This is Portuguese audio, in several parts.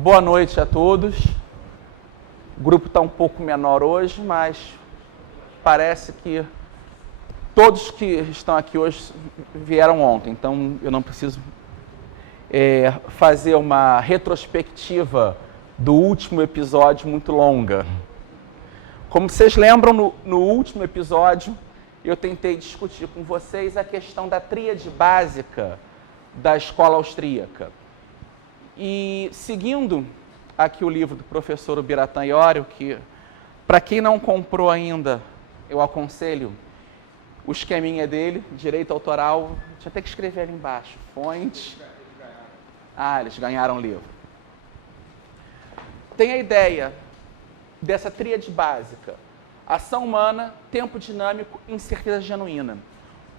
Boa noite a todos. O grupo está um pouco menor hoje, mas parece que todos que estão aqui hoje vieram ontem, então eu não preciso fazer uma retrospectiva do último episódio muito longa. Como vocês lembram, no último episódio eu tentei discutir com vocês a questão da tríade básica da escola austríaca. E seguindo aqui o livro do professor Biratan Iorio, que para quem não comprou ainda, eu aconselho, o esqueminha dele, direito autoral, deixa eu até que escrever ali embaixo, fonte. Eles ganharam o livro. Tem a ideia dessa tríade básica: ação humana, tempo dinâmico, incerteza genuína.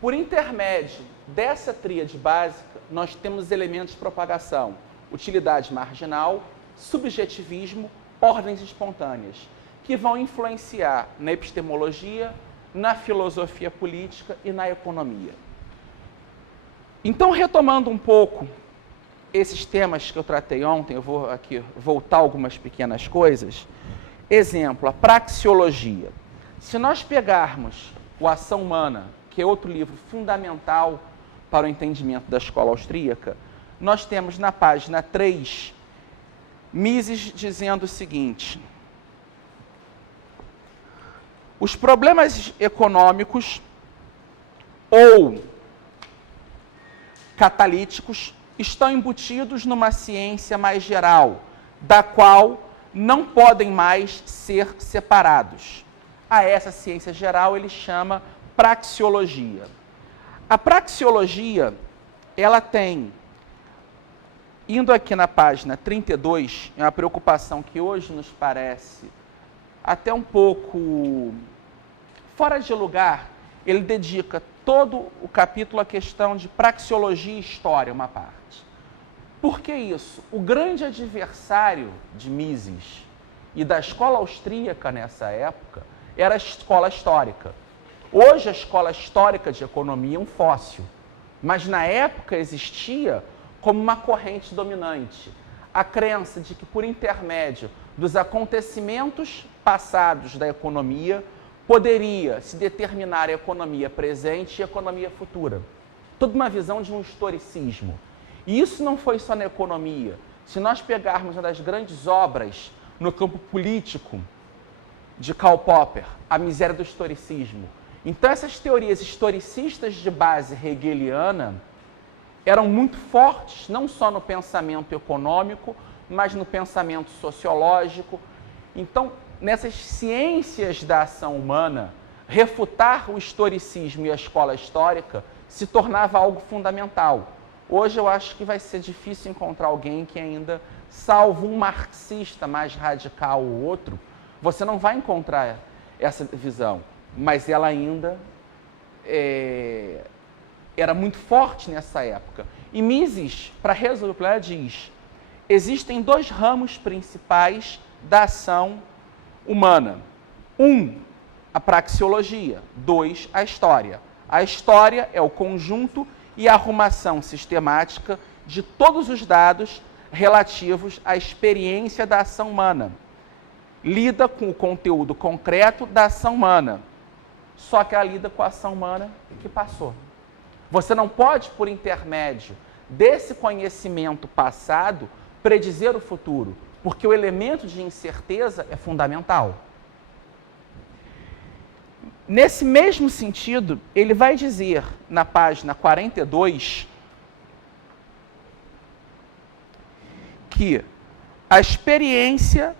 Por intermédio dessa tríade básica, nós temos elementos de propagação: utilidade marginal, subjetivismo, ordens espontâneas, que vão influenciar na epistemologia, na filosofia política e na economia. Então, retomando um pouco esses temas que eu tratei ontem, eu vou aqui voltar algumas pequenas coisas. Exemplo, a praxeologia. Se nós pegarmos o Ação Humana, que é outro livro fundamental para o entendimento da escola austríaca, nós temos na página 3, Mises dizendo o seguinte: os problemas econômicos ou catalíticos estão embutidos numa ciência mais geral, da qual não podem mais ser separados. A essa ciência geral ele chama praxeologia. A praxeologia, ela tem, indo aqui na página 32, é uma preocupação que hoje nos parece até um pouco fora de lugar, ele dedica todo o capítulo à questão de praxeologia e história, uma parte. Por que isso? O grande adversário de Mises e da escola austríaca nessa época era a escola histórica. Hoje a escola histórica de economia é um fóssil, mas na época existia como uma corrente dominante a crença de que, por intermédio dos acontecimentos passados da economia, poderia se determinar a economia presente e a economia futura. Toda uma visão de um historicismo. E isso não foi só na economia. Se nós pegarmos uma das grandes obras no campo político de Karl Popper, A Miséria do Historicismo. Então essas teorias historicistas de base hegeliana eram muito fortes, não só no pensamento econômico, mas no pensamento sociológico. Então, nessas ciências da ação humana, refutar o historicismo e a escola histórica se tornava algo fundamental. Hoje eu acho que vai ser difícil encontrar alguém que ainda, salvo um marxista mais radical ou outro, você não vai encontrar essa visão, mas ela ainda era muito forte nessa época. E Mises, para resolver o problema, diz: existem dois ramos principais da ação humana. A praxeologia. 2, a história. A história é o conjunto e a arrumação sistemática de todos os dados relativos à experiência da ação humana. Lida com o conteúdo concreto da ação humana. Só que ela lida com a ação humana que passou. Você não pode, por intermédio desse conhecimento passado, predizer o futuro, porque o elemento de incerteza é fundamental. Nesse mesmo sentido, ele vai dizer, na página 42, que a experiência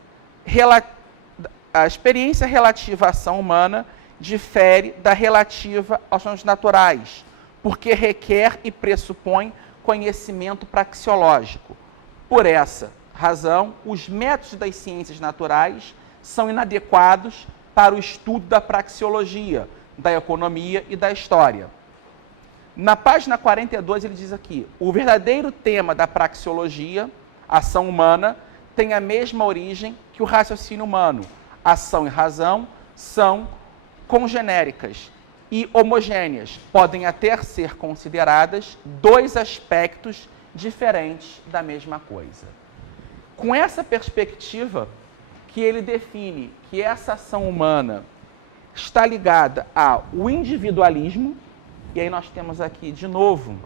relativa à ação humana difere da relativa aos fenômenos naturais, porque requer e pressupõe conhecimento praxeológico. Por essa razão, os métodos das ciências naturais são inadequados para o estudo da praxeologia, da economia e da história. Na página 42 ele diz aqui: o verdadeiro tema da praxeologia, ação humana, tem a mesma origem que o raciocínio humano. Ação e razão são congenéricas e homogêneas, podem até ser consideradas dois aspectos diferentes da mesma coisa. com essa perspectiva que ele define que essa ação humana está ligada ao individualismo, e aí nós temos aqui, de novo,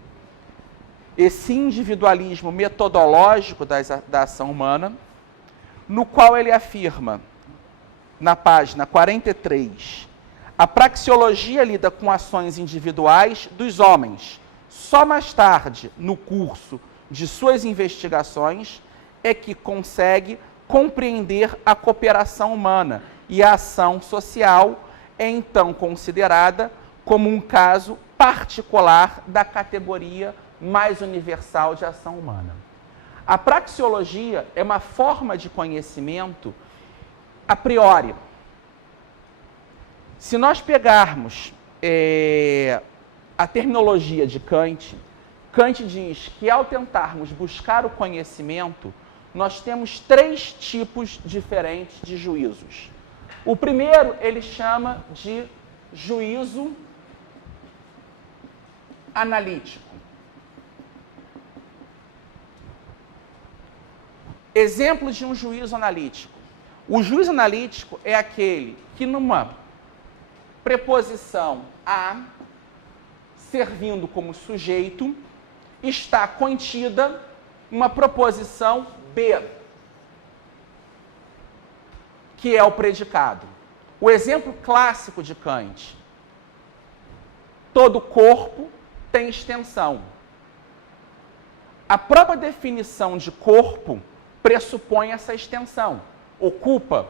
esse individualismo metodológico da ação humana, no qual ele afirma, na página 43, a praxeologia lida com ações individuais dos homens. Só mais tarde, no curso de suas investigações, é que consegue compreender a cooperação humana, e a ação social é então considerada como um caso particular da categoria mais universal de ação humana. A praxeologia é uma forma de conhecimento a priori. Se nós pegarmos a terminologia de Kant, Kant diz que ao tentarmos buscar o conhecimento, nós temos 3 tipos diferentes de juízos. O primeiro ele chama de juízo analítico. Exemplo de um juízo analítico. O juízo analítico é aquele que numa preposição A, servindo como sujeito, está contida uma proposição B, que é o predicado. O exemplo clássico de Kant: todo corpo tem extensão. A própria definição de corpo pressupõe essa extensão. Ocupa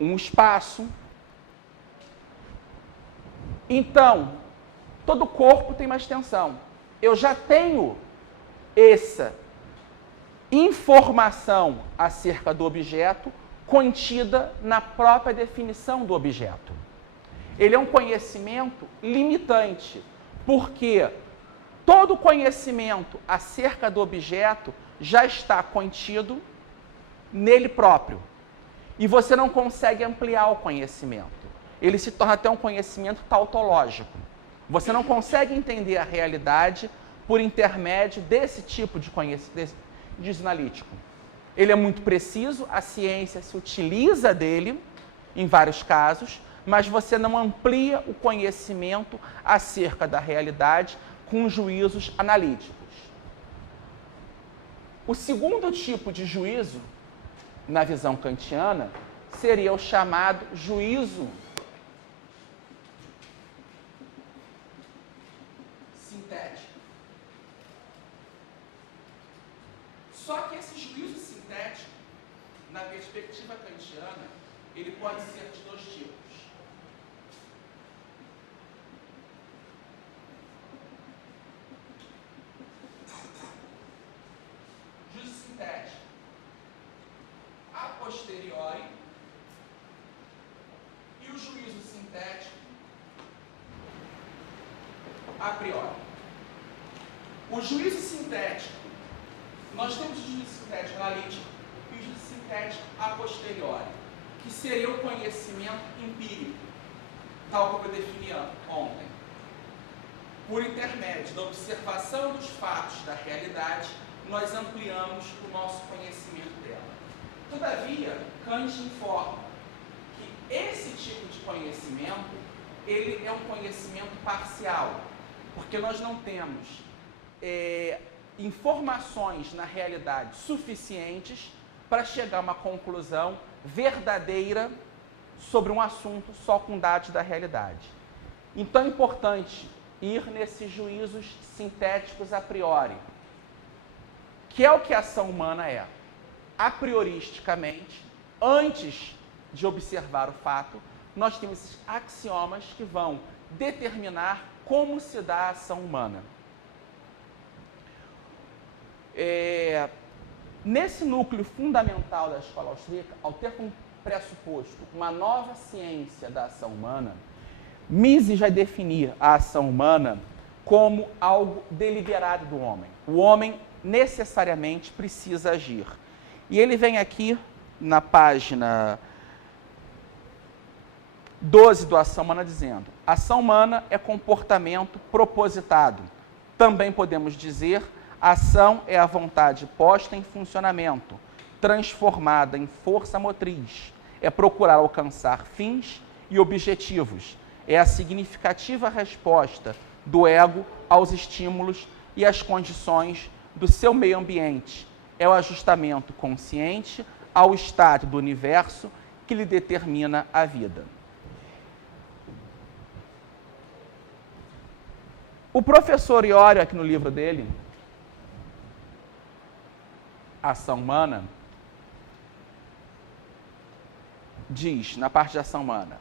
um espaço. Então, todo corpo tem uma extensão. Eu já tenho essa informação acerca do objeto contida na própria definição do objeto. Ele é um conhecimento limitante, porque todo conhecimento acerca do objeto já está contido nele próprio. E você não consegue ampliar o conhecimento. Ele se torna até um conhecimento tautológico. Você não consegue entender a realidade por intermédio desse tipo de conhecimento analítico. Ele é muito preciso, a ciência se utiliza dele em vários casos, mas você não amplia o conhecimento acerca da realidade com juízos analíticos. O segundo tipo de juízo, na visão kantiana, seria o chamado juízo sintético. Só que esse juízo sintético, na perspectiva kantiana, ele pode ser de 2 tipos. Juízo sintético a posteriori e o juízo sintético a priori. O juízo sintético, nós temos o juízo sintético analítico e o juízo sintético a posteriori, que seria o conhecimento empírico, tal como eu defini ontem. Por intermédio da observação dos fatos da realidade, nós ampliamos o nosso conhecimento dela. Todavia, Kant informa que esse tipo de conhecimento, ele é um conhecimento parcial, porque nós não temos informações na realidade suficientes para chegar a uma conclusão verdadeira sobre um assunto só com dados da realidade. Então é importante ir nesses juízos sintéticos a priori, que é o que a ação humana é. A prioristicamente, antes de observar o fato, nós temos esses axiomas que vão determinar como se dá a ação humana. Nesse núcleo fundamental da escola austríaca, ao ter como pressuposto uma nova ciência da ação humana, Mises vai definir a ação humana como algo deliberado do homem. O homem necessariamente precisa agir. E ele vem aqui na página 12 do Ação Humana dizendo: ação humana é comportamento propositado. Também podemos dizer, ação é a vontade posta em funcionamento. transformada em força motriz. É procurar alcançar fins e objetivos. É a significativa resposta do ego aos estímulos e às condições do seu meio ambiente. É o ajustamento consciente ao estado do universo que lhe determina a vida. O professor Iorio, aqui no livro dele, Ação Humana, diz, na parte de ação humana,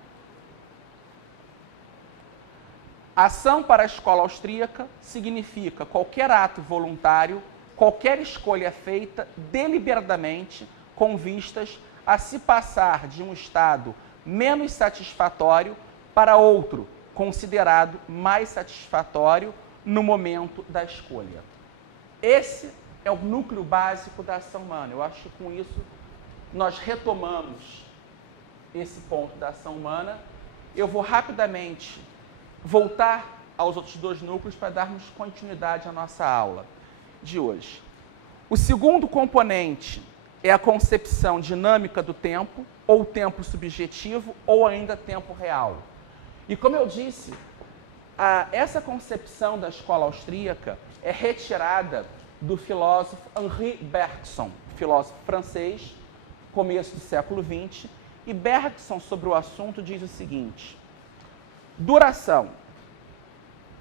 ação para a escola austríaca significa qualquer ato voluntário, qualquer escolha feita deliberadamente com vistas a se passar de um estado menos satisfatório para outro, considerado mais satisfatório no momento da escolha. Esse é o núcleo básico da ação humana. Eu acho que com isso nós retomamos esse ponto da ação humana. Eu vou rapidamente voltar aos outros dois núcleos para darmos continuidade à nossa aula de hoje. O segundo componente é a concepção dinâmica do tempo, ou tempo subjetivo, ou ainda tempo real. E como eu disse, essa concepção da escola austríaca é retirada do filósofo Henri Bergson, filósofo francês, começo do século XX, e Bergson, sobre o assunto, diz o seguinte: duração,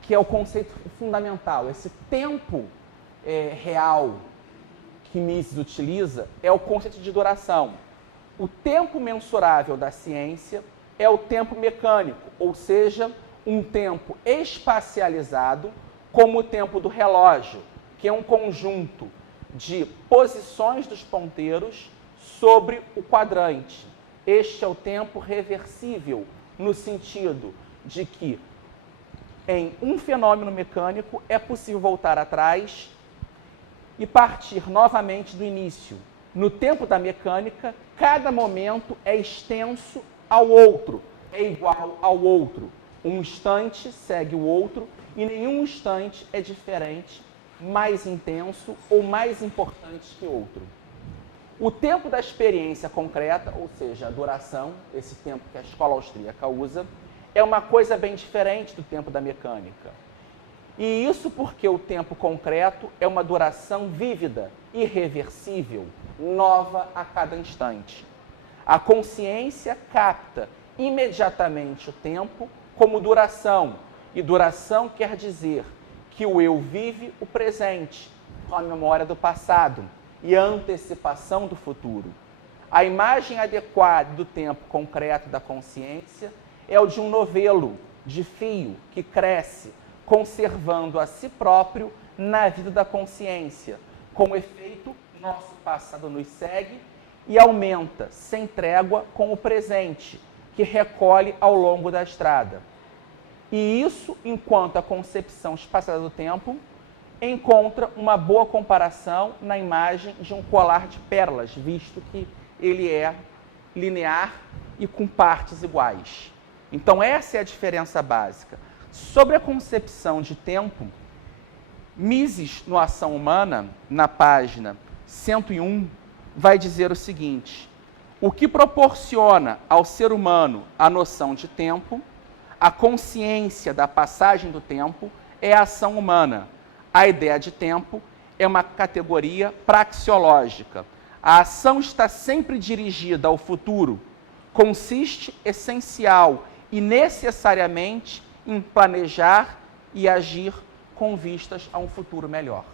que é o conceito fundamental, esse tempo real que Mises utiliza, é o conceito de duração. O tempo mensurável da ciência é o tempo mecânico, ou seja, um tempo espacializado, como o tempo do relógio, que é um conjunto de posições dos ponteiros sobre o quadrante. Este é o tempo reversível, no sentido de que em um fenômeno mecânico é possível voltar atrás e partir novamente do início. No tempo da mecânica, cada momento é extenso ao outro, é igual ao outro. Um instante segue o outro e nenhum instante é diferente, mais intenso ou mais importante que outro. O tempo da experiência concreta, ou seja, a duração, esse tempo que a escola austríaca usa, é uma coisa bem diferente do tempo da mecânica. E isso porque o tempo concreto é uma duração vívida, irreversível, nova a cada instante. A consciência capta imediatamente o tempo como duração, e duração quer dizer que o eu vive o presente, com a memória do passado e a antecipação do futuro. A imagem adequada do tempo concreto da consciência é o de um novelo de fio que cresce, conservando a si próprio na vida da consciência. Com efeito, nosso passado nos segue e aumenta, sem trégua, com o presente, que recolhe ao longo da estrada. E isso, enquanto a concepção espaciada do tempo encontra uma boa comparação na imagem de um colar de pérolas, visto que ele é linear e com partes iguais. Então, essa é a diferença básica. Sobre a concepção de tempo, Mises, no Ação Humana, na página 101, vai dizer o seguinte: o que proporciona ao ser humano a noção de tempo, a consciência da passagem do tempo, é a ação humana. A ideia de tempo é uma categoria praxeológica. A ação está sempre dirigida ao futuro, consiste essencial e necessariamente em planejar e agir com vistas a um futuro melhor.